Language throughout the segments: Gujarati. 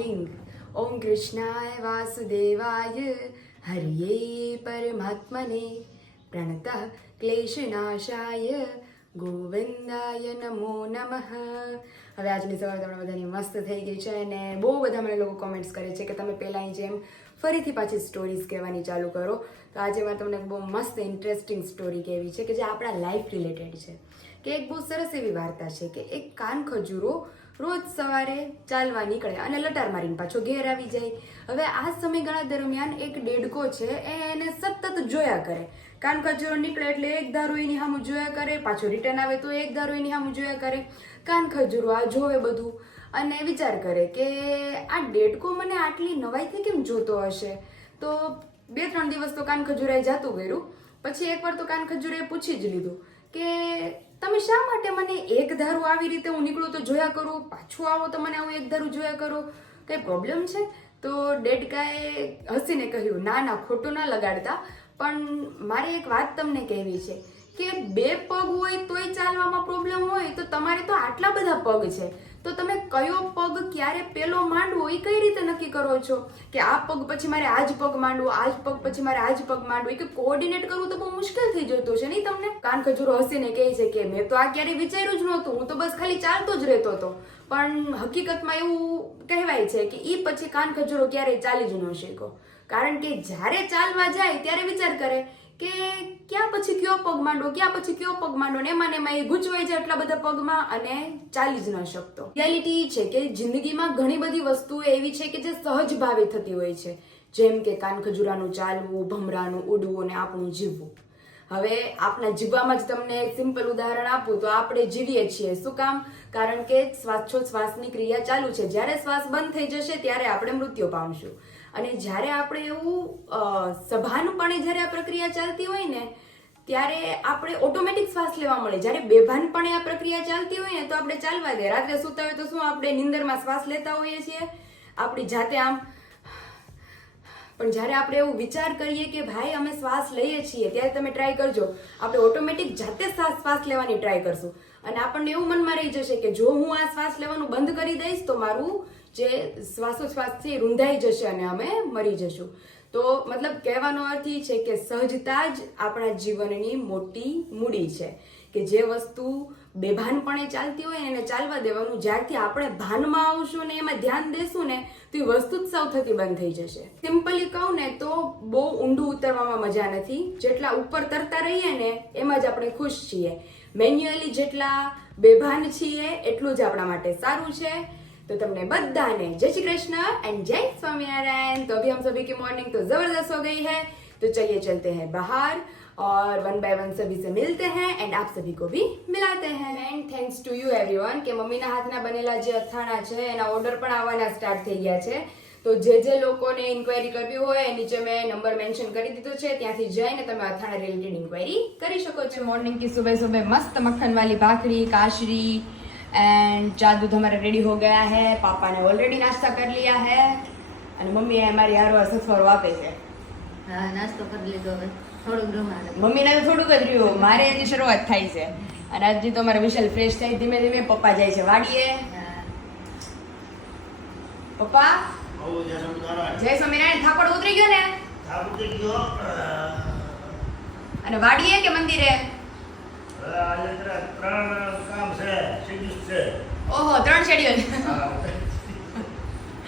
everyone, ઓમ કૃષ્ણાય વાસુદેવાય હરિયે પરમાત્મને Pranatah ક્લેશનાશાય ગોવિંદાય નમો નમઃ હવે આજની સવાર તમને બધાની મસ્ત થઈ ગઈ છે અને બહુ બધા મને લોકો કોમેન્ટ્સ કરે છે કે તમે પહેલાંની જેમ ફરીથી પાછી સ્ટોરીઝ કહેવાની ચાલુ કરો. તો આજે મારે તમને બહુ મસ્ત ઇન્ટરેસ્ટિંગ સ્ટોરી કહેવી છે કે જે આપણા લાઈફ રિલેટેડ છે. કે એક બહુ સરસ એવી વાર્તા છે કે એક કાન ખજૂરો રોજ સવારે ચાલવા નીકળે અને લટાર મારીને પાછો ઘેર આવી જાય. હવે આ સમયગાળા દરમિયાન એક દેડકો છે, એ એને સતત જોયા કરે. કાન ખજૂરો નીકળે એટલે એક ધારો એની સામું જોયા કરે, પાછો રિટર્ન આવે તો એક ધારો એની સામું જોયા કરે. કાન ખજૂરો આ જોવે બધું અને વિચાર કરે કે આ દેડકો મને આટલી નવાઈથી કેમ જોતો હશે? તો બે ત્રણ દિવસ તો કાન ખજૂરાએ જાતું કર્યું પછી એકવાર તો કાન ખજૂરે પૂછી જ લીધું કે તમે શા માટે મને એક ધારું આવી રીતે હું નીકળું તો જોયા કરું? પાછું આવો તો મને આવું એક ધારું જોયા કરો? કંઈ પ્રોબ્લેમ છે? તો ડેડકાએ હસીને કહ્યું, ના ના, ખોટું ના લગાડતા. પણ મારે એક વાત તમને કહેવી છે કે બે પગ હોય તોય ચાલવામાં પ્રોબ્લેમ હોય તો તમારે તો આટલા બધા પગ છે. તો તમે કયો પગ ક્યારે પેલો માંડવો એ કઈ રીતે નક્કી કરો છો? કે આ પગ પછી મારે આ જ પગ માંડવો આ જ પગ પછી મારે આ જ પગ માંડવો એ કે કોઓર્ડિનેટ કરવું તો બહુ મુશ્કેલ થઈ જતું છે નહીં તમને? કાન ખજૂરો હસીને કહે છે કે મેં તો આ ક્યારેય વિચાર્યું જ નહોતું, હું તો બસ ખાલી ચાલતો જ રહેતો હતો. પણ હકીકતમાં એવું કહેવાય છે કે એ પછી કાન ખજૂરો ક્યારેય ચાલી જ ન શીખો કારણ કે જ્યારે ચાલવા જાય ત્યારે વિચાર કરે કે ક્યાં પછી કયો પગ માંડો ક્યાં પછી કયો પગ માંડો ને એમાં એમાં એ ગૂંચવાઈ જાય એટલા બધા પગમાં અને ચાલી જ ન શકતો. રિયાલિટી છે કે જિંદગીમાં ઘણી બધી વસ્તુઓ એવી છે કે જે સહજ ભાવે થતી હોય છે. જેમ કે કાન ખજૂરાનું ચાલવું, ભમરાનું ઉડવું અને આપણું જીવવું. હવે આપણા જીવવામાં જ તમને સિમ્પલ ઉદાહરણ આપું તો આપણે જીવીએ છીએ. શું કામ? કારણ કે શ્વાસની ક્રિયા ચાલુ છે. જ્યારે શ્વાસ બંધ થઈ જશે ત્યારે આપણે મૃત્યુ પામશું. અને જ્યારે આપણે એવું સભાનપણે જ્યારે આ પ્રક્રિયા ચાલતી હોય ને, ત્યારે આપણે ઓટોમેટિક શ્વાસ લેવા મળે. જ્યારે બેભાનપણે આ પ્રક્રિયા ચાલતી હોય ને, તો આપણે ચાલવા દે. રાત્રે સૂતા હોય તો શું આપણે નિંદરમાં શ્વાસ લેતા હોઈએ છીએ? આપણી જાતે આમ, પણ જ્યારે આપણે એવું વિચાર કરીએ કે ભાઈ, અમે શ્વાસ લઈએ છીએ, ત્યારે તમે ટ્રાય કરજો. આપણે ઓટોમેટિક જાતે શ્વાસ શ્વાસ લેવાની ટ્રાય કરશું. અને આપણને એવું મનમાં રહી જશે કે જો હું આ શ્વાસ લેવાનું બંધ કરી દઈશ, તો મારું જે શ્વાસોશ્વાસથી રૂંધાઈ જશે અને અમે મરી જશું. તો મતલબ કહેવાનો અર્થ એ છે કે સહજતા જ આપણા જીવનની મોટી મૂડી છે કે જે વસ્તુ બેભાનપણે ચાલતી હોય એને ચાલવા દેવાનું. જ્યારથી આપણે ભાનમાં આવશું ને એમાં ધ્યાન દેશું ને, તો એ વસ્તુ જ સાવ થતી બંધ થઈ જશે. સિમ્પલી કહું ને તો બહુ ઊંડું ઉતરવામાં મજા નથી. જેટલા ઉપર તરતા રહીએ ને એમાં જ આપણે ખુશ છીએ. મેન્યુઅલી જેટલા બેભાન છીએ, એટલું જ આપણા માટે સારું છે. तो तुमने बधाने जय श्री कृष्ण एंड जय स्वामीनारायण तो अभी हम सभी की मॉर्निंग तो जबरदस्त हो गई है तो चलिए चलते हैं बाहर और वन बाय वन सभी से मिलते हैं एंड आप सभी को भी मिलाते हैं and thanks to you everyone કે મમ્મીના હાથના બનેલા જે અથાણા છે એના ઓર્ડર પણ આવવાના સ્ટાર્ટ થઈ ગયા છે તો જે જે લોકોને ઇન્ક્વાયરી કરવી હોય એ નીચે મેં નંબર મેન્શન કરી દીધો છે ત્યાંથી જઈને તમે અથાણા રિલેટેડ ઇન્ક્વાયરી કરી શકો છો મોર્નિંગ की सुबह सुबह मस्त मक्खन वाली भाखड़ी काशरी एंड जादू हमारा रेडी हो गया है पापा ने ऑलरेडी नाश्ता कर लिया है અને મમ્મીએ અમારી હારવાર સફરો આપે છે હા નાસ્તો કરી લીધો હવે થોડુંક રમાડે મમ્મીને તો થોડુંક જ રહ્યું મારે એની શરૂઆત થાય છે અને આજથી તો અમારા વિશાલ ફ્રેશ થાય ધીમે ધીમે પપ્પા જાય છે વાડીએ હા પપ્પા આવો જય સ્વામિનારાયણ. જય સ્વામિનારાયણ થાપડ ઉતરી ગયો ને થાક ઉતરી ગયો. અને વાડીએ કે મંદિરે હવે આજે જરા ત્રણ કામ છે schedule છે ઓહો ત્રણ શેડ્યુલ હા.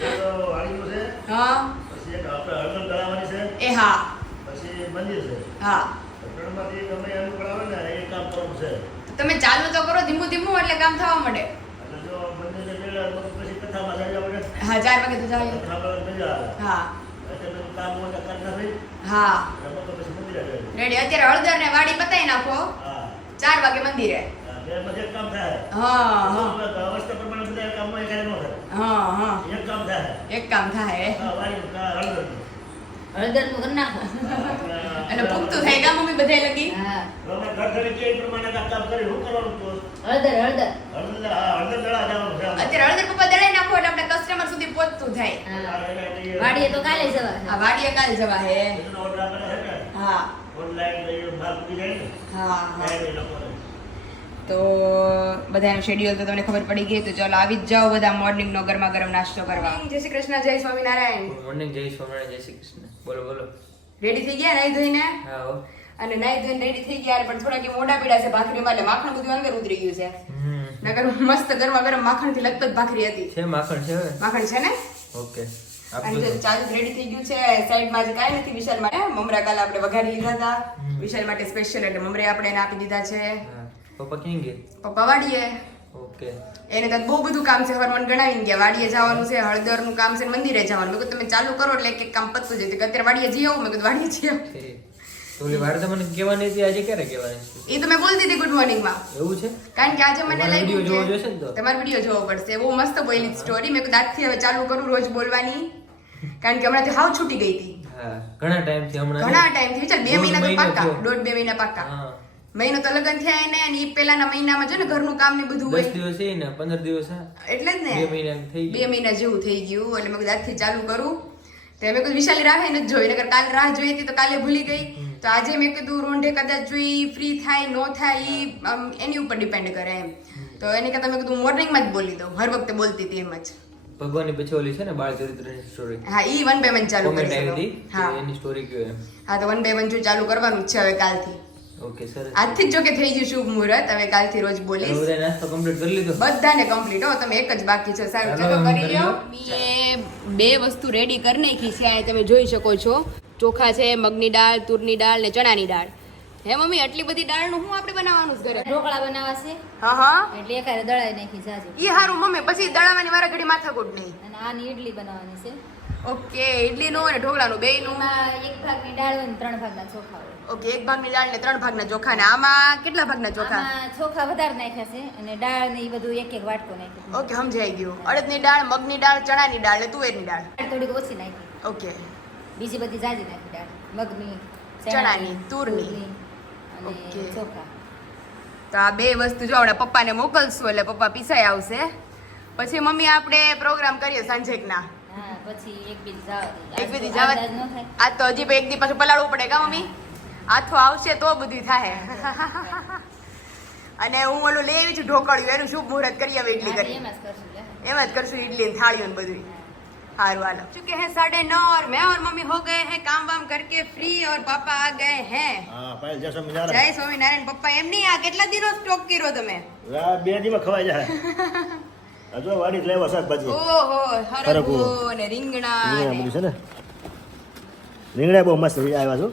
તો વાડીનું છે. હા. પછી એક આપણે હળદર છે એ હા. પછી મંદિર છે હા. ત્રણમાંથી તમે એનું કરાવે ને એ કામ કરવું છે તમે ચાલુ તો કરો ધીમું ધીમું એટલે કામ થવા માંડે. એટલે જો મંદિરને પહેલા પછી કથામાં જઈ આપણે હા ચાર વાગે તો જાય કથા કરવાની મજા આવે હા. એટલે કામ હોય નાખી હા. તો પછી મંદિરે. રેડી અત્યારે હળદર ને વાડી બતાવી નાખો. હા ચાર વાગે મંદિરે. હા, એક કામ થાય. હા હા. પ્રમાણે બધા કામમાં એકારે ન કરી નાખો. અને પૂગતું થાય કા મમ્મી બધે લગી. હા. અમે ઘર ઘરે જે પ્રમાણે કામ કરી શું કરવાનું તો હળદર હળદર. હળદર હળદર અત્યારે હળદર પપ્પા દળાઈ નાખો એટલે આપણે કસ્ટમર સુધી પહોંચતું થાય. વાડીએ તો કાલે જવા. આ વાડીએ કાલે જવા હે. હા. ને. તો બધાનું શેડ્યુલ તો તમને ખબર પડી ગઈ તો ચાલો આવી જ જાઓ બધા મોર્નિંગનો ગરમા ગરમ નાસ્તો કરવા. જય શ્રી કૃષ્ણ જય સ્વામિનારાયણ. મોર્નિંગ જય સ્વામિનારાયણ જય શ્રી કૃષ્ણ. બોલો બોલો. રેડી થઈ ગયા નાઈ ધોઈને? હા અને નાઈ ધોઈને રેડી થઈ ગયા પણ થોડાક કે મોઢા પીડા છે ભાખરીમાં એટલે માખણ બધું અંદર ઉતરી ગયું છે. નગર મસ્ત ગરમા ગરમ માખણથી લગભગ ભાખરી હતી. છે માખણ છે માખણ છે ને? ઓકે. ચાલુ રેડી થઈ ગયું છે સાઈડમાં જે કાંઈ નથી વિશાલ માટે. મમરા કાલે આપણે વઘારી લીધા હતા. વિશાલ માટે સ્પેશિયલ એટલે મમરે આપણે એને આપી દીધા છે. પપ્પા ક્યાં ગયા? પપ્પા વાડીએ. ઓકે. એને તો બહુ બધું કામ છે હરમન ગણાવીને ગયા. વાડીએ જવાનું છે હળદરનું કામ છે મંદિરે જવાનું. મેં કીધું તમે ચાલુ કરો એટલે એક કામ પતું જાય. કે અત્યારે વાડીએ જઈ આવું. મેં કીધું વાડીએ જઈ આવું. તો ઓલી વાર તમને કહેવાની હતી આજે ક્યારે કહેવાની છે? એ તમે બોલતી હતી ગુડ મોર્નિંગમાં એવું છે? કારણ કે આજે મને લાગ્યું જોવો જોઈશે ને તો? તમારો વીડિયો જોવો પડશે. બહુ મસ્ત બોલી સ્ટોરી મેં આજથી હવે ચાલુ કરું રોજ બોલવાની. કારણ કે હમણાંથી હાવ છૂટી ગઈ હતી. ઘણા ટાઈમથી હમણાં ઘણા ટાઈમથી વિચાર બે મહિના તો પાક્કા દોઢ બે મહિના પાક્કા. મહિનો તો લગન થયા એને અને ઈ પેલાના મહિનામાં જો ને ઘરનું કામ ને બધું હોય. દિવસ એ ને પંદર દિવસ એટલે જ ને. બે મહિના થઈ બે મહિના જેવું થઈ ગયું એટલે મેં આજથી ચાલુ કરું. તો મેં કીધું વિશાલી રાહ નથી જોઈ. નકર કાલે રાહ જોઈ હતી તો કાલે ભૂલી ગઈ. તો આજે મેં કીધું રોંઢે કદાચ જોઈ ફ્રી થાય નો થાય એની ઉપર ડિપેન્ડ કરે એમ. તો એની કહેતા મેં કીધું મોર્નિંગમાં જ બોલી દઉં. હર વખતે બોલતી હતી એમ જ. ભગવાનની પછી ઓલી છે ને બાળ ચરિત્રની સ્ટોરી હા ઈ વન બાય વન ચાલુ કરી હતી હા. એની સ્ટોરી કયો એમ. હા તો વન બાય વન જો ચાલુ કરવાનું છે હવે કાલથી. ઓકે સર આજથી જ જો કે થઈ ગયું શુભ મુહૂર્ત હવે કાલથી રોજ બોલીશ. બધા નાસ્તો કમ્પ્લીટ કરી લીધો? બધાને કમ્પ્લીટ હો તમે એક જ બાકી છે. સારું ચાલો, કરી લ્યો. લો. મેં બે વસ્તુ રેડી કરી નાખી છે આ તમે જોઈ શકો છો. ચોખા છે મગની દાળ તુરની દાળ ને ચણાની દાળ. હે મમ્મી આટલી બધી દાળનું હું આપણે બનાવવાનું છે ઘરે? ઢોકળા બનાવવા છે. હા હા. એટલે એકારે દળાઈ નાખી જાજે. ઈ હારું મમ્મી પછી દળાવાની વારા ઘડી માથાકૂટ નહીં. અને આની ઈડલી બનાવવાની છે. ઓકે ઇડલીનું અને ઢોકળાનું બેયનું? નું એક ભાગની દાળ અને ત્રણ ત્રણ ભાગના ચોખા ઓકે એક ભાગની દાળ ને ત્રણ ભાગના ચોખા ને આમાં કેટલા ભાગના ચોખા? ચોખા વધારે નાખ્યા છે અને દાળ ને એ બધું એક એક વાટકો નાખ્યું ઓકે સમજાઈ ગયું. અડદની દાળ મગની દાળ ચણાની દાળ ને તુવેરની દાળ. દાળ થોડીક ઓછી નાખી. ઓકે. બીજી બધી જાજી નાખી દાળ. મગની ચણાની, તુરની. તો આ બે વસ્તુ જો આપણે પપ્પાને મોકલશું એટલે પપ્પા પીસાઈ આવશે. પછી મમ્મી આપણે પ્રોગ્રામ કરીએ સાંજેકના. એક બીજી જાવત આ તો હજી એક દી પાછું પલાળવું પડે કા મમ્મી? આથો આવશે તો બધું થાય. અને હું ઓલું લઈ આવી છું ઢોકળ્યું એનું શુભ મુહૂર્ત કરી આવે ઇડલી કરી. એમ જ કરશું ઇડલી થાળીઓ બધું हारू हालो चुके हैं साढ़े नौ और मैं और मम्मी हो गए हैं काम वाम करके फ्री और पापा आ गए हैं હા પાયલ જય સ્વામિનારાયણ જય સ્વામિનારાયણ પપ્પા એમ નહીં આ કેટલા દિનો સ્ટોક કર્યો તમે આ બે દીમાં ખવાઈ જાય હજુ વાડી લેવા શાકભાજી ઓહો હરગો હરગું. ને રીંગણા રીંગણા ને- બધું છે ને રીંગણા બહુ મસ્ત આવ્યા છો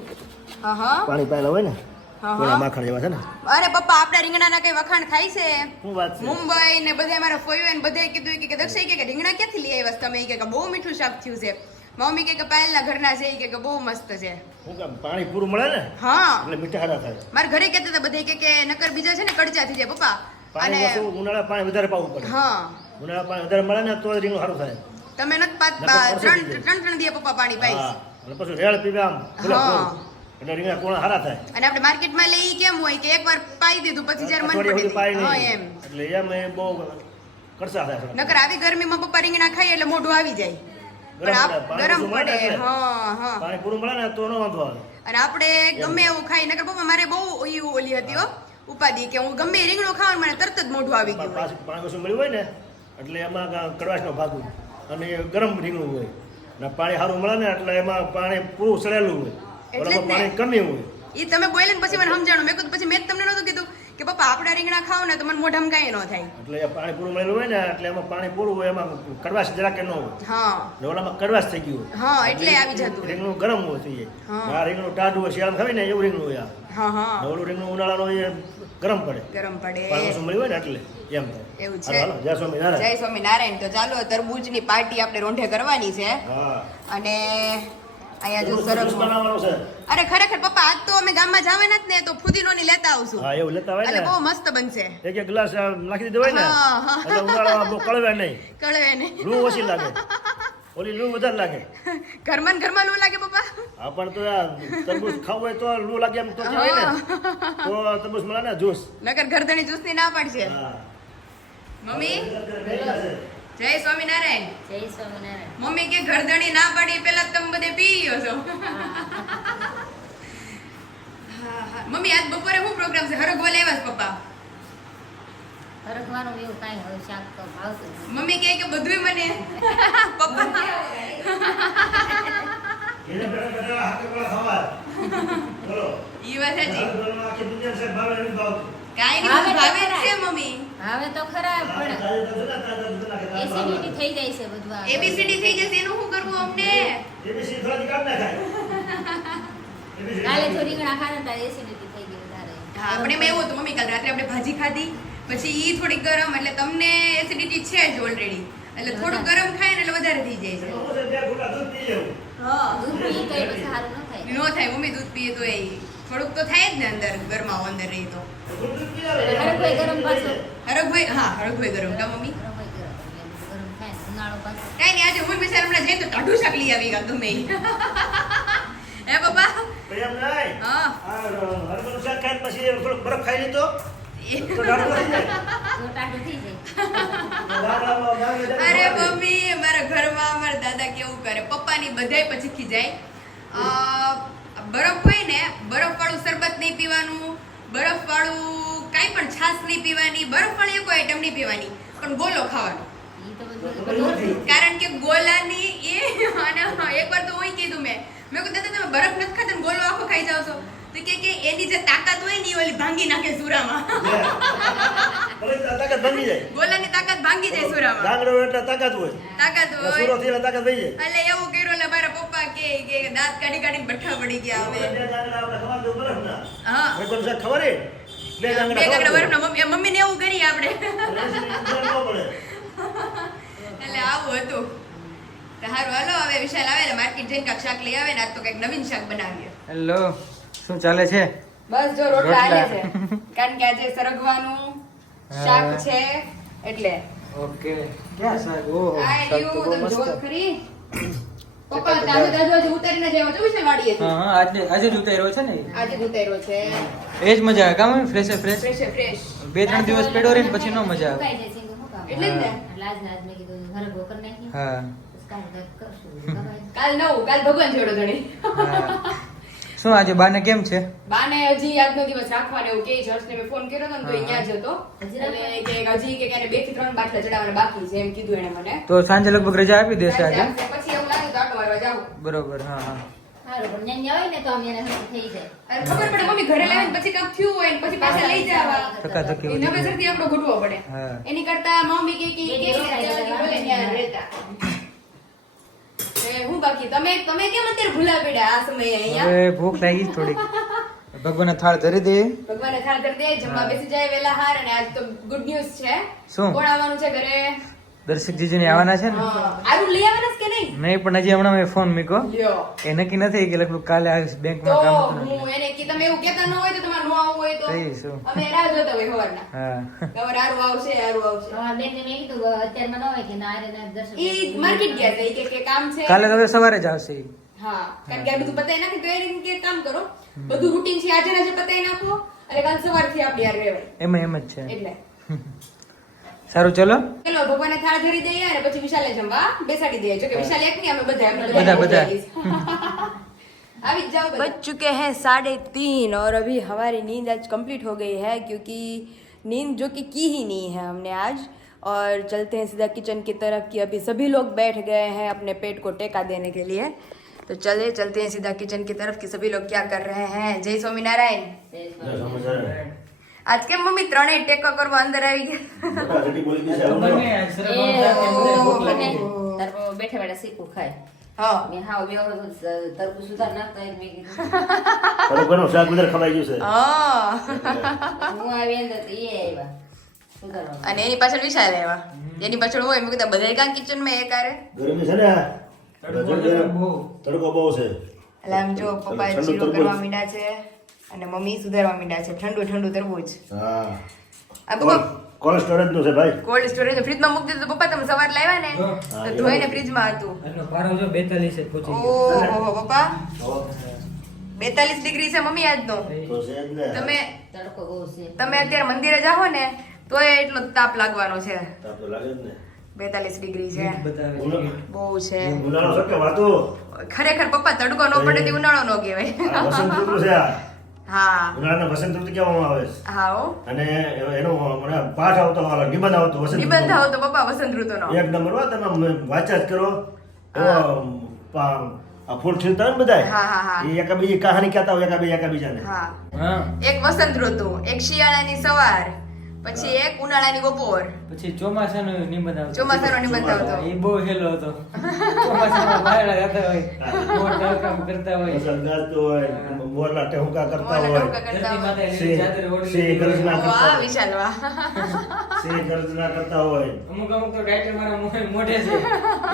હા હા પાણી પાયેલા હોય ને હા, થોડા માખણ જેવા છે ને? અરે પપ્પા આપણા રીંગણાના કઈ વખાણ થાય છે? શું વાત છે? મુંબઈ ને બધે મારા ફોયો ને બધે કીધું કે દક્ષય કે કે રીંગણા ક્યાંથી લઈ આવ્યા તમે? કે કે બહુ મીઠું શાક થયું છે. મમ્મી કે કે પાયલના ઘરના છે કે કે બહુ મસ્ત છે. પાણી પૂરું મળે ને? હા. એટલે મીઠા હારા થાય. મારા ઘરે કહેતા હતા બધે કે કે નકર બીજા છે ને કડચા થઈ જાય પપ્પા. અને ઉનાળા પાણી વધારે પાવું પડે. હા. ઉનાળા પાણી વધારે મળે ને તો રીંગણું સારું થાય. તમે નથી ત્રણ ત્રણ ત્રણ દિવસ પપ્પા પાણી પાઈ. હા. પછી રેળ પીવા આમ. હા. એટલે રીંગણા કોણ હારા થાય. અને આપણે માર્કેટમાં લઈ કેમ હોય કે એકવાર પાઈ દીધું પછી જ્યારે મન પડે. હા એમ. એટલે એમ એ બહુ કરસા થાય નકર આવી ગરમીમાં પપ્પા રીંગણા ખાઈ એટલે મોઢું આવી જાય. ગરમ પડે, પાણી ગરમ ઓછું મળે પડે. ને એટલે. હા હા. પાણી પૂરું મળે ને તો નો વાંધો આવે. અને આપણે ગમે એવું ખાઈ નકર પપ્પા મારે બહુ ઓલી ઓલી હતી હો ઉપાધિ કે હું ગમે રીંગણું ખાવાનું મને તરત જ મોઢું આવી ગયું પાણી ઓછું મળ્યું હોય ને એટલે એમાં કડવાશનો ભાગ અને ગરમ રીંગણું હોય. ને પાણી સારું મળે ને એટલે એમાં પાણી પૂરું સડેલું હોય. એટલે ને. પાણી કમી હોય. એ તમે બોલ્યા ને પછી મને સમજાણું. મેં કીધું પછી મેં તમને નહોતું કીધું કે પપ્પા આપણા રીંગણા ખાવ ને તમને મને મોઢામાં કાંઈ ન થાય. એટલે પાણી પૂરું મળેલું હોય ને એટલે એમાં પાણી પૂરું હોય એમાં કડવાશ જરાક ન હોય. હા. ને ઓલામાં કડવાશ થઈ ગયું હોય. હા એટલે આવી જતું. રીંગણું ગરમ હોય થઈ. જાય આ રીંગણું ટાઢું હોય શિયાળામાં ખાવી ને એવું રીંગણું હોય હા હા. ને ઓલું રીંગણું ઉનાળાનું એ ગરમ પડે. ગરમ પડે. પાણી ઓછું મળ્યું હોય ને એટલે એમ થાય. એવું છે. જય સ્વામિનારાયણ. જય સ્વામિનારાયણ. તો ચાલો તરબૂચની પાર્ટી આપણે રોંઢે કરવાની છે. અને અહીંયા જો સરસ બનાવવાનું છે. અરે ખરેખર પપ્પા આજ તો અમે ગામમાં જવાના જ ને તો ફુદીનોની લેતા આવશું. હા એવું લેતા આવે ને? બહુ મસ્ત બનશે. એક એક ગ્લાસ નાખી દીધો હોય ને હા, હા. એટલે ઉનાળામાં બહુ કળવે નહીં. કળવે નહીં. લૂ ઓછી લાગે. ઓલી લૂ વધારે લાગે. ઘરમાં ને ઘરમાં નું લાગે પપ્પા? હા પણ તો તરબૂચ ખાવું હોય તો લૂ લાગે એમ તો કહેવાય ને. તો તરબૂચ મળે ને જ્યુસ. નકર ઘરધણી જુસની ના પાડશે. મમ્મી? જય સ્વામિનારાયણ જય સ્વામિનારાયણ મમ્મી કે ઘરધણી ના પડી પેલા જ તમે બધે પી લ્યો છો હા, હા. મમ્મી આજ બપોરે શું પ્રોગ્રામ છે હરગવા લેવા છે પપ્પા હરગવાનું એવું કાંઈ હોય શાક તો ભાવશે મમ્મી કહે કે બધુંય મને પપ્પા એને બેઠા બેઠા હાથે પેલા ખવાય. બોલો. ઈ વાત સાચી ઘરનું આખી દુનિયા છે, ભાવે નથી ભાવતું. નહીં ભાવે. છે મમ્મી હવે તો ખરા પણ એસિડિટી થઈ જાય છે બધું આ. એબીસીડી થઈ જશે એનું શું કરવું અમને? ABC થોડી કામ ના થાય કાલે થોડી ઘણા ખાધા હતા એસિડિટી થઈ ગઈ વધારે. હા આપણે મેં એવું હતું મમ્મી કાલ રાત્રે આપણે ભાજી ખાધી પછી ઈ થોડી ગરમ એટલે તમને એસિડિટી છે જ ઓલરેડી એટલે થોડું ગરમ ખાય ને એટલે વધારે થઈ જાય છે. હા. દૂધ પી તો સારું ન થાય. નો થાય મમ્મી દૂધ પીએ તો એ થોડુંક તો થાય જ ને અંદર ગરમાવો અંદર રહી તો. દૂધ પી આવે. હરખભાઈ ગરમ પાછો. હરકભાઈ હા હરકભાઈ ગરમ. કા મમ્મી? કાંઈ નહીં આજે હું બિચાર હમણાં જઈને તો ટાઢું શાક લઈ આવી ગયા ગમે હે પપ્પા? ભાઈ નહીં. હા. આ શાક ખાઈને પછી થોડોક બરફ ખાઈ લીધો. એ- તો ડાઢું થઈ જાય. તો ટાઢું થઈ જાય. ગામડામાં- ગામડે જઈને અરે મમ્મી મારા ઘરમાં અમારા દાદા કેવું કરે? પપ્પાની બધાય પછી ખીજાય. અ, બરફ હોય ને બરફ વાળું શરબત નહીં પીવાનું. બરફ વાળું કાંઈ પણ છાશ નહીં પીવાની બરફ વાળી કોઈ આઈટમ નહીં પીવાની પણ ગોલો ખાવાનો. કારણ કે ગોલાની એ અને એકવાર તો હોય કીધું મેં. મેં કીધું તમે બરફ નથી ખાતા ને ગોલો આખો ખાઈ જાવ છો. તો કે કે એની જે તાકાત હોય ને ઓલી ભાંગી નાખે સુરામાં. લે. તાકાત ભાંગી જાય. ગોલાની તાકાત ભાંગી જાય સુરામાં. ગાંગડો એટલે તાકાત હોય. તાકાત હોય સુરો થી એટલે તાકાત થઈ જાય. એટલે એવું કર્યું એટલે મારા પપ્પા કે કે દાંત કાઢી કાઢીને બઠ્ઠા પડી ગયા હવે. ગાંગડા આપણે ખવા દઉં બરફ ના. હા. ભગવાન શાક ખવાય ને? બે બે ગાંગડા કાકડા ખવાય મમ્મી મમ્મીને એવું કરીએ આપણે. એટલે ન આવું હતું. તો હારું હાલો હવે વિશાલ આવે ને માર્કેટ જઈને કાંઈક શાક લઈ આવે ને આજ તો કંઈક નવીન શાક બનાવીએ. હેલો શું ચાલે છે? બસ જો રોટલા રોટલા. છે. કારણ કે આજે સરગવાનું શાક છે એટલે. ઓકે. ક્યાં શાક? ઓ આ યુ તો જોવો ખરી પપ્પા તાજો તાજો આજે ઉતારીને જ આવ્યો છે વાડીએ હા હા આજે આજે જ ઉતાર્યો છે ને આજે જ ઉતાર્યો છે. એ જ મજા આવે. કામ ફ્રેશ ફ્રેશ ફ્રેશ ફ્રેશ બે ત્રણ દિવસ પેડો રે પછી નો મજા આવે. જાય? એટલે જ ને. લાજ લાજ મે આજ મેં કીધું હરખો કરી નાખીએ. હા. કાલ નવું કાલ ભગવાન જોડો ધણી. હા. શું આજે બાને કેમ છે બાને હજી આજનો દિવસ રાખવાનો એવું કે હર્ષને મેં ફોન કર્યો હતો ને તો એ. ત્યાં જ હતો હજી કે હજી કે એને બેથી ત્રણ બાટલા ચડાવવાના બાકી છે એમ કીધું એને મને તો સાંજે લગભગ રજા આપી દેશે આજે પછી એવું લાગે તો આટો મારવા જાવ બરોબર હા હા સારું, પણ ન્યા ન્યા હોય ને તો આમ એને હરખું થઈ જાય. અને ખબર પડે મમ્મી ઘરે લાવે પછી કાંઈક થયું હોય ને પછી પાછા લઈ જવા ધક્કાધક્કી એ વધી ગઈ. નવેસરથી આપણો ગોઠવો પડે હા. એની કરતા મમ્મી કે કે એ કે રોકાઈ ત્યાં જતા. બોલે ત્યાં રહેતા એ હું બાકી? તમે તમે કેમ અત્યારે ભૂલા પડ્યા આ સમયે અહીંયા? હવે ભૂખ લાગી છે થોડીક. ભગવાનને થાળ ધરી દે. ભગવાન થાળ કરી દે જમવા બેસી જાય વેલા હાર અને આજ તો ગુડ ન્યૂઝ છે. શું? કોણ આવવાનું છે ઘરે? દર્શક જીજુ આવવાના છે ને? હા. આરું લઈ આવવાના કે નહીં? નહીં પણ હજી હમણાં મેં ફોન મીકો એ નક્કી નથી કે લગભગ કાલે આવીશ બેંકમાં કામ હું એને કે તમે એવું કહેતા ન હોય તો તમારે ન આવવું હોય તો થઈ શું? અમે રાહ જોતા હોય હવારના. હા. તમારે આરું આવશે આરું આવશે. તમારા બેનને મેં કીધું અત્યારમાં ન હોય કે ના રે ના દર્શક ઈ માર્કેટ ગયા છે કે કે કામ છે. કાલે તો હવે સવારે જ આવશે હા કારણ કે આ બધું પતાઈ નાખી તો એને કે કામ કરો. બધું રૂટીન છે આજે આજે પતાઈ નાખો અને કાલ સવારથી આપણે આ રહેવાય એમાં એમ જ છે. એટલે. સારું ચલો ચલો ભગવાને થાળ ધરી દઈએ અને પછી વિશાલે જમવા બેસાડી દઈએ જો કે વિશાલ એક નહીં અમે બધા અમે બધા, બધા. આવી જ जाओ बज चुके हैं साढ़े तीन और अभी हमारी नींद आज कंप्लीट हो गई है क्योंकि नींद जो कि की ही नहीं है हमने आज और चलते हैं सीधा किचन की तरफ कि अभी सभी लोग बैठ गए हैं अपने पेट को टेका देने के लिए तो चले चलते हैं सीधा किचन की तरफ कि सभी लोग क्या कर रहे हैं जय स्वामीनारायण આજ કેમ મમ્મી ત્રણેય ટેકો કરવા અંદર આવી ગયા? બેઠા બેઠા શીખવું ખાય. અને એની પાછળ વિશાલ એવા એની પાછળ હોય મેં કીધું બધા કાં કિચનમાં એક આરે ગરમી છે ને? તડકો બહુ. છે. એટલે આમ જો પપ્પા જીરો કરવા માંડ્યા છે. અને મમ્મી સુધારવા માંડ્યા છે. ઠંડુ ઠંડુ તરબૂચ. હા. આ પપ્પા કોલ્ડ સ્ટોરેજનું છે ભાઈ? કોલ્ડ સ્ટોરેજ ફ્રીજમાં મૂકી દીધું પપ્પા તમે સવાર લાવ્યા ને તો ધોઈને ફ્રીજમાં હતું. એનો પારો જો 42 છે પહોંચી ગયો. ઓહો પપ્પા. બેતાલીસ ડિગ્રી છે મમ્મી આજનો. તો છે ને. તમે તડકો બહુ છે. તમે અત્યારે મંદિરે જાઓ ને તોય એટલો તાપ લાગવાનો છે. તાપ તો લાગે જ ને. બેતાલીસ ડિગ્રી છે. બહુ છે. ઉનાળો છે વાતો? ખરેખર પપ્પા તડકો ન પડે તે ઉનાળો ન કહેવાય. હા. ઉનાળાના વસંત ઋતુ કહેવામાં આવે છે. હા ઓ અને એનો મને પાઠ આવતો નિબંધ આવતો વસંત નિબંધ આવતો આવો વસંત ઋતુનો. એક નંબર હો તમે વાંચ્યા જ કરો. ફૂલ ખીલતા ને બધાય? હા, હા, હા. એકાબીજી કહાની કહેતા હોય એકાબીજા એકાબીજાને. હા. એક વસંત ઋતુ એક શિયાળાની સવાર. પછી એક ઉનાળાની બપોર. પછી ચોમાસાનો નિબંધ આવતો. ચોમાસાનો નિબંધ આવતો. એ બહુ હેલો હતો. ચોમાસામાં બહાર ગાતા હોય મોર કામ કરતા હોય. ગાજતો હોય મોરલા ટહુકા કરતા હોય. ટહુકા સિંહ ગર્જના હોય. કરતા વાહ વિશાલ વાહ. સિંહ ગર્જના કરતા હોય. અમુક અમુક તો ડાયટર મારા મોઢે મોઢે છે.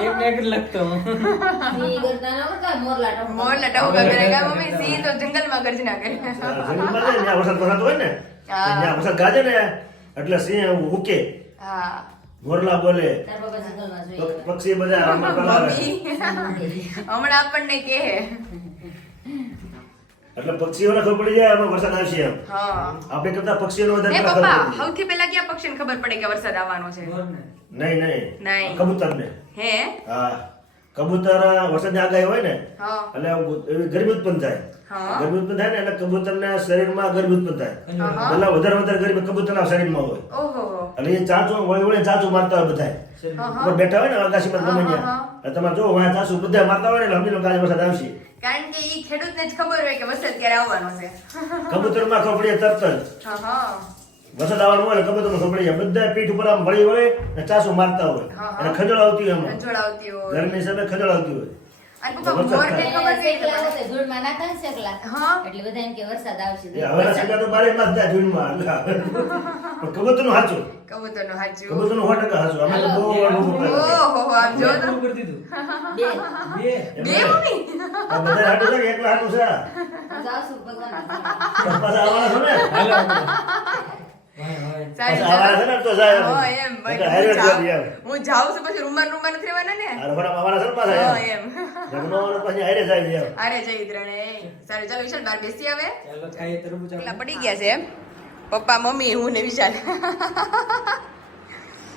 એક ને એક લખતો હું. ગર્જના ગરદન કરતા મોરલા ટપકા. મોરલા ટહુકા કરે. કા મમ્મી સિંહ તો જંગલમાં ગર્જના કરે. જંગલમાં જાય ને, વરસાદ વરસાદ હોય ને? ત્યાં વરસાદ ગાજે ને? એટલે સિંહ ઉકે હા. મોરલા બોલે. પક્ષ- બધા. હમણાં આપણને કે એટલે પક્ષીઓને ખબર પડી જાય એમાં વરસાદ આવશે એમ. આપણે કરતા પક્ષીઓને વધારે પપ્પા ખબર પડી. સૌથી પહેલા ક્યાં પક્ષીને ખબર પડે કે વરસાદ આવવાનો છે? નહીં નહીં. કબૂતર કબૂતરને. હે? હા. કબૂતર વરસાદની આગાહી હોય ને એટલે એવી ગરમી ઉત્પન્ન થાય. ઉત્પન્ન થાય ને એટલે કબૂતરના શરીરમાં ગર્ભ ઉત્પન્ન થાય. પેલા વધારે વધારે ગરમી કબૂતરના શરીરમાં હોય. અને એટલે એ ચાચો વળી વળી ચાચો મારતા હોય બધા બેઠા હોય ને આકાશીમાં ગમે તમારે જો વાંહે ચાંચું બધા મારતા હોય ને હમી સમજી લો કે આજે વરસાદ આવશે. કારણ કે ઈ ખેડૂતને જ ખબર હોય કે વરસાદ ક્યારે આવવાનો છે. કબૂતરમાં ખબર તરત જ. હા હા. વરસાદ આવવાનું હોય કબૂતરમાં ખબર બધા પીઠ ઉપર આમ વળી હોય ને ચાંચું મારતા હોય. અને હા. આવતી હોય એમાં. રંજોળ આવતી હોય. ખજોળ આવતી હોય. અને પપ્પા ખબર ધૂળમાં. હા. એટલે બધા એમ કે વરસાદ આવશે એ હવેના સીધા તો બારે માં જ જાય ધૂળમાં. પણ કબૂતરનું હાચું કબૂતરનું હાચું કબૂતરનું સો ટકા હાચું અમે તો બહુ વાર ઊભું આમ જો તો કરી દીધું. બે બે. બે મમ્મી આ બધા હાટું છે એકલા હાટું છે જાસુ ભગવાન પાછા આવવાના છો ને હાલો આપણે. વાય, વાય. સારી પાછા આવવાના છે ને તો જાય એમ. હા, એમ ભાઈ, નહીંતર હારે હું જાઉં- છું પછી રૂમાલ રૂમાલ નથી રહેવાના ને પાછા એમ. આવવાનો પછી હારે જાય સારું ચાલો વિશાલ બાર બેસી આવે ચાલો ખાઈએ તરબૂચ આપણે. પડી ગયા છે એમ. પપ્પા મમ્મી હું ને વિશાલ.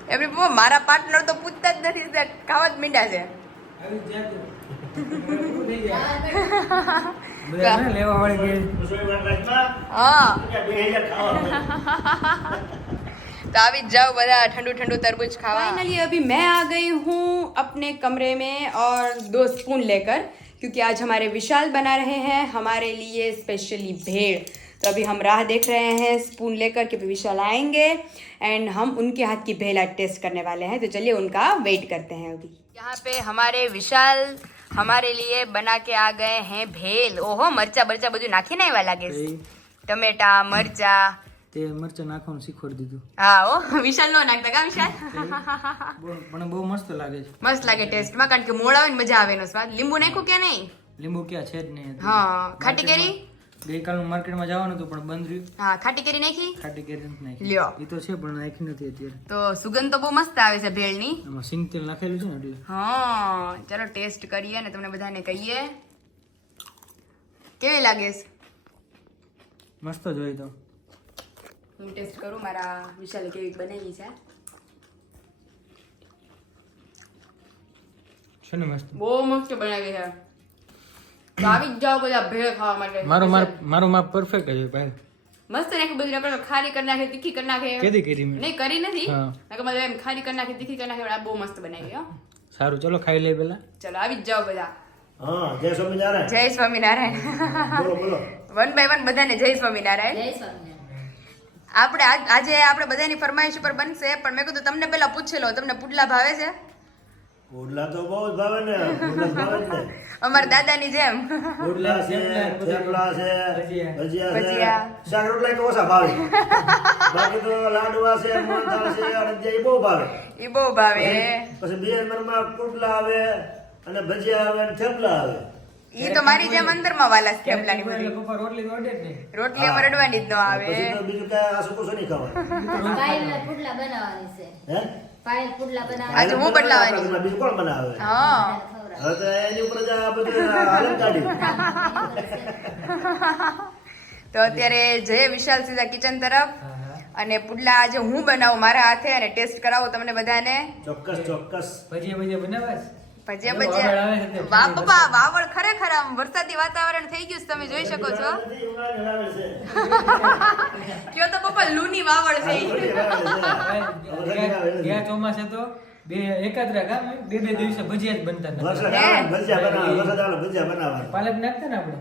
એમની પપ્પા મારા પાર્ટનર તો પૂછતા જ નથી ખાવા જ મીંડા છે. હા तो अभी जाओ बड़ा ठंडू ठंडू तरबूज खावा फाइनली अभी मैं आ गई हूँ अपने कमरे में और दो स्पून लेकर क्योंकि आज हमारे विशाल बना रहे हैं हमारे लिए स्पेशली भेड़ तो अभी हम राह देख रहे हैं स्पून लेकर के फिर विशाल आएंगे एंड हम उनके हाथ की भेल आज टेस्ट करने वाले हैं तो चलिए उनका वेट करते हैं अभी यहाँ पे हमारे विशाल हमारे लिए बना के आ गए हैं भेल ओहो मरचा बरचा બધું નાખીને આવ્યા લાગે છે ટમેટા મરચા તે મરચાં નાખવાનું શીખવાડી દીધું. હા ઓ વિશાલ નો નાખતા કા વિશાલ? પણ બહુ મસ્ત લાગે છે. મસ્ત લાગે ટેસ્ટમાં કારણ કે મોળ આવે ને મજા આવે એનો સ્વાદ. લીંબુ નાખ્યું કે નહીં? લીંબુ ક્યાં છે જ નહીં. હા ખાટી કેરી? ગઈકાલ માર્કેટમાં જવાનું હતું પણ બંધ રહ્યું. હા ખાટી કેરી નાખી? ખાટી કેરી નાખી. લ્યો. એ તો છે પણ નાખી નથી અત્યારે. તો સુગંધ તો બહુ મસ્ત આવે છે ભેળની. એમાં સિંગ તેલ નાખેલું છે ને એટલે. હા ચાલો ટેસ્ટ કરીએ ને તમને બધાને કહીએ. કેવી લાગે છે? મસ્ત જ હોય તો. હું ટેસ્ટ કરું મારા વિશાલે કેવી બનાવી છે. છે ને મસ્ત? બહુ મસ્ત બનાવી છે. આવી જ જાઓ બધા ભેળ ખાવા માટે. મારું માપ મારું માપ પરફેક્ટ છે ભાઈ. મસ્ત નાખ્યું બધી આપણે ખારી કરી નાખે તીખી કરી નાખે. કેદી કરી મેં? નહીં કરી નથી. નકર મતલબ એમ ખારી કરી નાખી તીખી કરી નાખે આ બહુ મસ્ત બનાવી હો. સારું ચલો ખાઈ લઈએ પેલા. ચલો આવી જ જાઓ બધા. હા જય સ્વામિનારાયણ. જય સ્વામિનારાયણ. બોલો બોલો. વન બાય વન બધાને જય સ્વામિનારાયણ. જય સ્વામિનારાયણ. આપણે આજે આપણે બધાની ફરમાઈશ ઉપર બનશે પણ મેં કીધું તમને પહેલા પૂછી લો તમને પુડલા ભાવે છે? પુડલા તો બહુ ભાવે ને અમારા દાદાની જેમ. પુડલા છે થેપલા છે ભજીયા. ભજીયા છે. ભજીયા. શાક રોટલા તો ઓછા ભાવે. બાકી તો લાડવા છે મોહનથાળ છે અડદિયા એ બહુ ભાવે. એ બહુ ભાવે. પછી બે નંબરમાં પુડલા આવે અને ભજીયા આવે અને થેપલા આવે. ઈ તો મારી જેમ અંદરમાં વાલા છે થેપલાની બધી. પપ્પા રોટલી તો અડે જ નહીં. રોટલી અમારે રડવાની જ ન આવે. પછી તો બીજું કાંઈ આ સુકું નહીં ખાવાનું પાયલને પુડલા બનાવવાની છે. હે? પાયલ પુડલા આજે હું બદલાવાની. બીજું કોણ બનાવે? હા. હવે તો એની ઉપર જ આ બધું હાલત કાઢ્યું તો અત્યારે જય વિશાલ સીધા કિચન તરફ. અને પુડલા આજે હું બનાવું? મારા હાથે અને ટેસ્ટ કરાવો તમને બધાને. ચોક્કસ ચોક્કસ. ભજીયા ભજીયા બનાવવા જ? ભજીયા ભજીયા. વાહ ફરી પપ્પા ખરેખર આમ વરસાદી વાતાવરણ થઈ ગયું છે તમે જોઈ શકો છો. કયો તો પપ્પા લૂની વાવળ થઈ ગયા- ચોમાસે તો બે એકાદરા ગામ બે બે દિવસે ભજીયા જ બનતા ભજીયા બનાવવા વરસાદ ભજીયા બનાવવા પાલક નાખતા ને આપણે?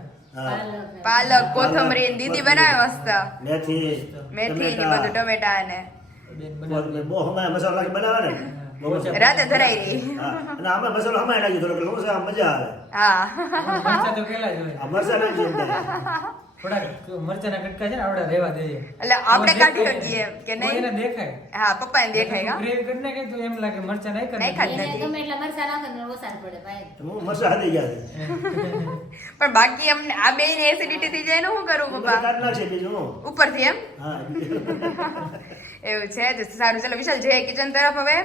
પાલક કોથમરી દીદી બનાવે મસ્ત. મેથી મેથી ને બધું ટમેટા. ને બહુ મસાલા બનાવે ને. રાતે ધરાઈ રહી. અને આમાં મસાલો હમાય નાખી થોડો એટલે શું આમ મજા આવે. હા. મરચાં તો કેલા જ હોય. આ મરચાં નાખી અંદર. થોડાક કટકા છે ને આવડા રહેવા દઈએ. એટલે આપણે કાઢી શકીએ કે નહીં? કોઈને દેખાય. હા પપ્પા દેખાય હા. ગ્રેવી તો એમ લાગે મરચાં નહીં કરે નાખ્યા જ એને નથી. ગમે એટલા મરચાં નાખો ને ઓછા જ પડે ભાઈ. હું મરચાં હાથી ગયા પણ બાકી અમને આ બે ને એસિડિટી થઈ જાય ને શું કરું પપ્પા? ઉપરથી ઉપરથી એમ? હા. એવું છે. તો સારું ચલો વિશાલ જઈએ કિચન તરફ હવે.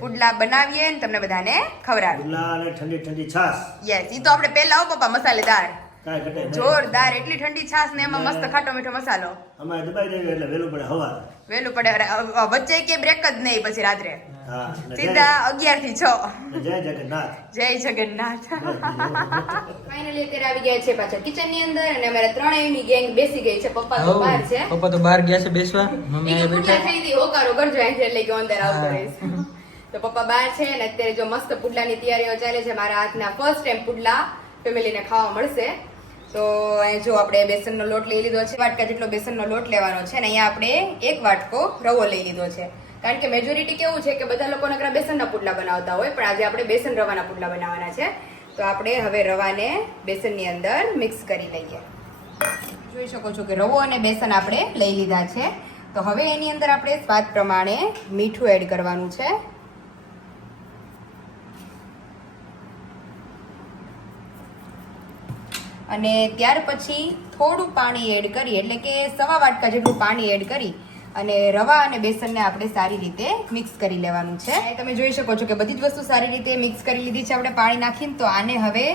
પુડલા બનાવીએ ને તમને બધાને ખવડાવીએ. પુડલા અને ઠંડી ઠંડી છાશ. યસ ઈ તો આપણે પહેલા આવો પપ્પા મસાલેદાર. કાંઈ ઘટે જોરદાર એટલી ઠંડી છાશ ને એમાં મસ્ત ખાટો મીઠો મસાલો. અમારે દબાઈ જાય એટલે વહેલું પડે હવા વહેલું પડે વચ્ચે કે બ્રેક જ નહીં પછી રાત્રે. સીધા અગિયારથી છ જય- જગન્નાથ. જય જગન્નાથ. ફાઇનલી અત્યારે આવી ગયા છે પાછા કિચનની અંદર અને અમારા ત્રણેયની ગેંગ બેસી ગઈ છે. પપ્પા તો બહાર છે. પપ્પા તો બહાર ગયા છે બેસવા. મમ્મી બેઠા. થઈ હતી હોકારો કરજો એટલે કે અંદર આવતો રહીશ. તો પપ્પા બહાર છે અને અત્યારે જો મસ્ત પુડલાની તૈયારીઓ ચાલે છે. મારા હાથના ફર્સ્ટ ટાઈમ પુડલા. ફેમિલીને ખાવા મળશે. તો અહીં જો આપણે બેસનનો લોટ લઈ લીધો છે. વાટકા જેટલો બેસનનો લોટ લેવાનો છે અને અહીંયા આપણે એક વાટકો રવો લઈ લીધો છે. કારણ કે મેજોરિટી કેવું છે કે બધા લોકો નકરા બેસનના પુડલા બનાવતા હોય, પણ આજે આપણે બેસન રવાના પુડલા બનાવવાના છે. તો આપણે હવે રવાને બેસનની અંદર મિક્સ કરી લઈએ. જોઈ શકો છો કે રવો અને બેસન આપણે લઈ લીધા છે. તો હવે એની અંદર આપણે સ્વાદ પ્રમાણે મીઠું એડ કરવાનું છે. અને ત્યાર પછી થોડું પાણી એડ કરી એટલે કે સવા વાટકા જેટલું પાણી એડ કરી અને રવા અને બેસનને આપણે સારી રીતે મિક્સ કરી લેવાનું છે. તમે જોઈ શકો છો કે બધી જ વસ્તુ સારી રીતે મિક્સ કરી લીધી છે. આપણે પાણી નાખીને તો આને હવે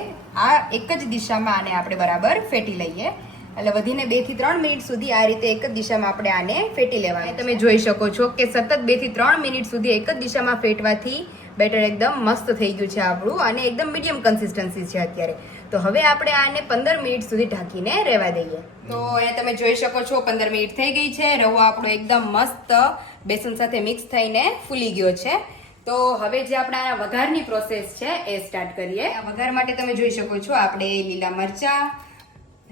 આ એક જ દિશામાં આને આપણે બરાબર ફેટી લઈએ. એટલે વધીને બેથી ત્રણ મિનિટ સુધી આ રીતે એક જ દિશામાં આપણે આને ફેટી લેવાનું તમે જોઈ શકો છો કે સતત બેથી ત્રણ મિનિટ સુધી એક જ દિશામાં ફેટવાથી બેટર એકદમ મસ્ત થઈ ગયું છે આપણું અને એકદમ મીડિયમ કન્સિસ્ટન્સી છે અત્યારે. તો હવે આપણે આને પંદર મિનિટ સુધી ઢાંકીને રહેવા દઈએ. તો અહીંયા તમે જોઈ શકો છો, પંદર મિનિટ થઈ ગઈ છે. રવો આપણો એકદમ મસ્ત બેસન સાથે મિક્સ થઈને ફૂલી ગયો છે. તો હવે જે આપણા આના વઘારની પ્રોસેસ છે, એ સ્ટાર્ટ કરીએ. વઘાર માટે તમે જોઈ શકો છો, આપણે લીલા મરચા,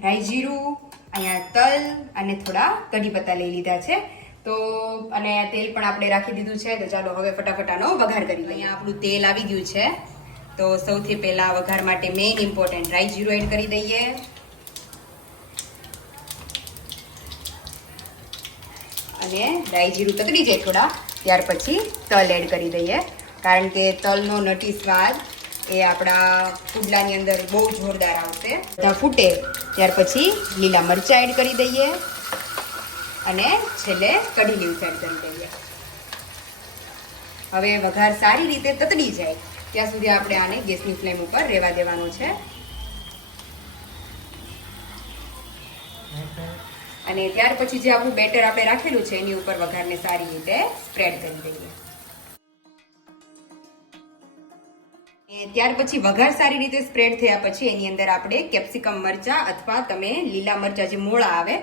રાઈ જીરું, અહીંયા તલ અને થોડા કઢી પત્તા લઈ લીધા છે. તો અને તેલ પણ આપણે રાખી દીધું છે. તો ચાલો હવે ફટાફટ આનો વઘાર કરી લઈએ આપણું તેલ આવી ગયું છે. તો સૌથી પહેલા વઘાર માટે મેઇન ઇમ્પોર્ટન્ટ, રાઈ જીરું એડ કરી દઈએ. અને રાઈ જીરું તતડી જાય થોડા, ત્યાર પછી તલ એડ કરી દઈએ. કારણ કે તલનો નટી સ્વાદ એ આપણા પુડલાની અંદર બહુ જોરદાર આવશે. બધા ફૂટે, ત્યાર પછી લીલા મરચાં એડ કરી દઈએ. અને છેલ્લે કઢી લીવ્સ એડ કરી દઈએ. હવે વઘાર સારી રીતે તતડી જાય. ત્યાં સુધી આપણે આને ગેસની ફ્લેમ ઉપર રહેવા દેવાનું છે. અને ત્યાર પછી જે આપણું બેટર આપણે રાખેલું છે, એની ઉપર વઘારને સારી રીતે સ્પ્રેડ કરી દઈએ. ત્યાર પછી વઘાર સારી રીતે સ્પ્રેડ થયા પછી એની અંદર આપણે કેપ્સિકમ મરચા અથવા તમે લીલા મરચા જે મોળા આવે,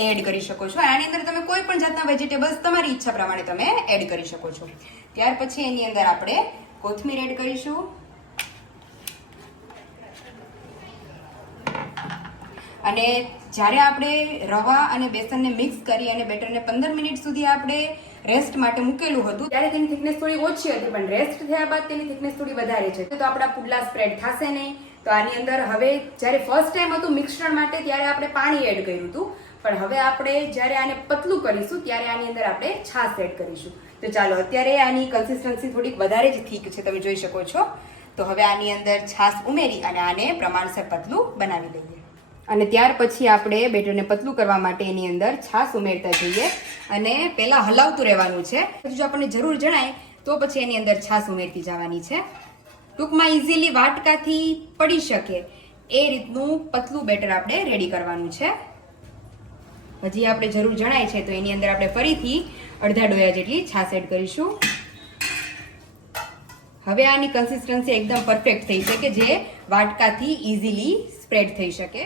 એ એડ કરી શકો છો. આની અંદર તમે કોઈ પણ જાતના વેજીટેબલ્સ તમારી ઈચ્છા પ્રમાણે તમે એડ કરી શકો છો. ત્યાર પછી એની અંદર આપણે કોથમીર એડ કરીશું. અને જ્યારે આપણે રવા અને બેસનને મિક્સ કરી અને બેટરને પંદર મિનિટ સુધી આપણે રેસ્ટ માટે મૂકેલું હતું, ત્યારે તેની થિકનેસ થોડી ઓછી હતી, પણ રેસ્ટ થયા બાદ તેની થિકનેસ થોડી વધારે છે. તો આપણા પુડલા સ્પ્રેડ થશે નહીં. તો આની અંદર હવે જ્યારે ફર્સ્ટ ટાઈમ હતું મિશ્રણ માટે, ત્યારે આપણે પાણી એડ કર્યું હતું. પણ હવે આપણે જ્યારે આને પતલું કરીશું, ત્યારે આની અંદર આપણે છાશ એડ કરીશું. તો ચાલો, અત્યારે આની કન્સિસ્ટન્સી થોડીક વધારે જ થીક છે, તમે જોઈ શકો છો. તો હવે આની અંદર છાશ ઉમેરી અને આને પ્રમાણસર પતલું બનાવી લઈએ. અને ત્યાર પછી આપણે બેટરને પતલું કરવા માટે એની અંદર છાશ ઉમેરતા જઈએ અને પહેલાં હલાવતું રહેવાનું છે. જો આપણને જરૂર જણાય, તો પછી એની અંદર છાશ ઉમેરતી જવાની છે. ટૂંકમાં ઇઝીલી વાટકાથી પડી શકે એ રીતનું પતલું બેટર આપણે રેડી કરવાનું છે. હજી આપણે જરૂર જણાય છે, તો એની અંદર આપણે ફરીથી અડધા ડોયા જેટલી છાશ એડ કરીશું. હવે આની કન્સિસ્ટન્સી એકદમ પરફેક્ટ થઈ શકે જે વાટકાથી ઇઝીલી સ્પ્રેડ થઈ શકે.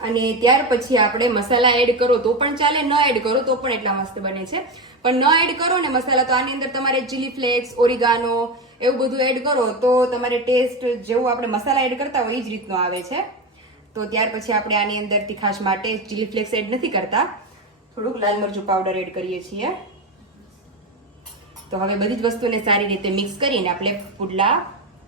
અને ત્યાર પછી આપણે મસાલા એડ કરો તો પણ ચાલે, ન એડ કરો તો પણ એટલા મસ્ત બને છે. પણ ન એડ કરો ને મસાલા તો આની અંદર તમારે ચીલી ફ્લેક્સ ઓરિગાનો એવું બધું એડ કરો તો તમારે ટેસ્ટ જેવું આપણે મસાલા એડ કરતા હોય એ જ રીતનો આવે છે. તો ત્યાર પછી આપણે આની અંદર તીખાશ માટે ચીલી ફ્લેક્સ એડ નથી કરતા. થોડુંક લાલ મરચું પાવડર એડ કરીએ છીએ. તો હવે બધી જ વસ્તુને સારી રીતે મિક્સ કરીને આપણે પુડલા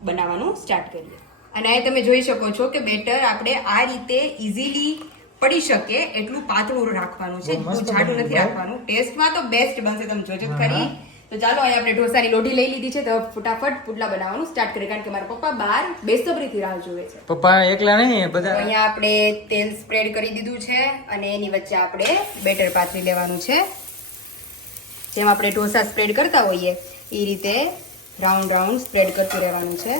બનાવવાનું સ્ટાર્ટ કરીએ. અને અહીં તમે જોઈ શકો છો કે બેટર આપણે આ રીતે ઇઝીલી પડી શકે એટલું પાતળું રાખવાનું છે. જાડું નથી રાખવાનું. ટેસ્ટમાં તો બેસ્ટ બનશે. તમે જોજો ખરી. તો ચાલો અહીં આપણે ઢોસાની લોઢી લઈ લીધી છે. તો ફટાફટ પુડલા બનાવવાનું સ્ટાર્ટ કરીએ. કારણ કે મારા પપ્પા બહાર બેસબરીથી રાહ જોવે છે. પપ્પા એકલા નહીં બધા અહીંયા આપણે તેલ સ્પ્રેડ કરી દીધું છે અને એની વચ્ચે આપણે બેટર પાથરી લેવાનું છે. જેમ આપણે ઢોસા સ્પ્રેડ કરતા હોઈએ એ રીતે રાઉન્ડ રાઉન્ડ સ્પ્રેડ કરતું રહેવાનું છે.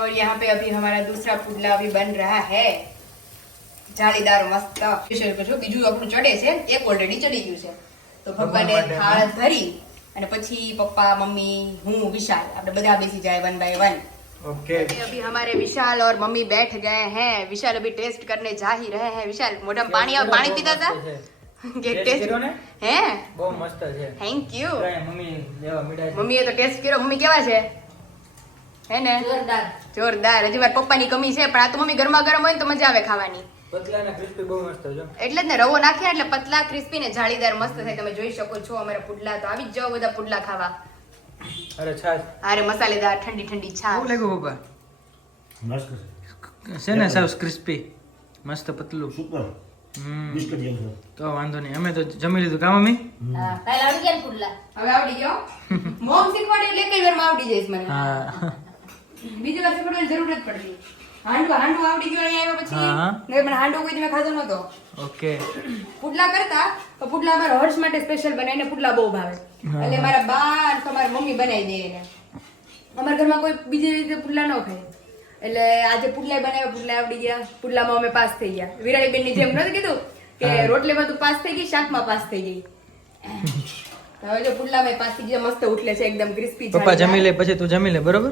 और यहाँ पे अभी हमारा दूसरा पुडला अभी बन रहा है જાળીદાર મસ્ત સ્પેશિયલ કરજો બીજું આપણું ચડે છે એક ઓલરેડી ચડી ગયું છે તો ભગવાને ભગવાન માટે. થાળ ધરી અને પછી પપ્પા મમ્મી હું વિશાલ આપણે બધા બેસી જાય વન બાય વન ઓકે अभी अभी हमारे विशाल और मम्मी बैठ गए हैं विशाल अभी टेस्ट करने जा ही रहे हैं विशाल मोटा में पानी पानी पीता था કે Taste ટેસ્ટ કર્યો ને? હે બહુ મસ્ત છે થેન્ક યુ ટ્રાય મમ્મી લેવા મીઠા છે. મમ્મીએ તો ટેસ્ટ કર્યો મમ્મી કેવા છે હે ને? જોરદાર. જોરદાર. હજી મારા પપ્પાની કમી છે પણ આ તો મમ્મી ગરમા ગરમ હોય ને તો મજા આવે ખાવાની. ક્રિસ્પી મસ્ત છે. એટલે જ ને રવો નાખ્યા એટલે પતલા ક્રિસ્પી ને જાળીદાર મસ્ત થાય. તમે જોઈ શકો છો અમારા પુડલા તો આવી જ જાઓ બધા પુડલા ખાવા. અરે છાશ. અરે મસાલેદાર ઠંડી ઠંડી કેવું છાશ લાગ્યું પપ્પા. મસ્ત છે. ને સાવ ક્રિસ્પી મસ્ત પતલું. સુપર. તો વાંધો નહીં. અમે તો જમી લીધું. કામ અમે હા કાલે આવડી ગયા પુડલા. હવે આવડી ગયો? મોમ શીખવાડ્યું એટલે કઈ વારમાં આવડી જઈશ મને. હા. બીજી વાર શીખવાડવાની જરૂર જ પડતી. હાંડવો હાંડવો આવડી ગયો અહીંયા આવ્યા પછી. મને હાંડવો કોઈ દી ખાધો નતો ઓકે. પુડલા કરતા તો પુડલા મારા હર્ષ માટે સ્પેશિયલ બને એને પુડલા બહુ ભાવે. એટલે મારા બા અને મારી મમ્મી બનાવી દે એને. અમારા ઘરમાં કોઈ બીજી રીતે પુડલા ન ખાય. એટલે આજે પુડલા બનાવ્યા પુડલા આવડી ગયા. પુડલામાં અમે પાસ થઈ ગયા. વિરાળી બેનની જેમ નથી કીધું કે. રોટલીમાં તું પાસ થઈ ગઈ શાકમાં પાસ થઈ ગઈ. હવે જો પુડલામાં પાસ થઈ ગયા મસ્ત ઉઠલે છે એકદમ ક્રિસ્પી પપ્પા જમી લે પછી તું જમી લે બરોબર.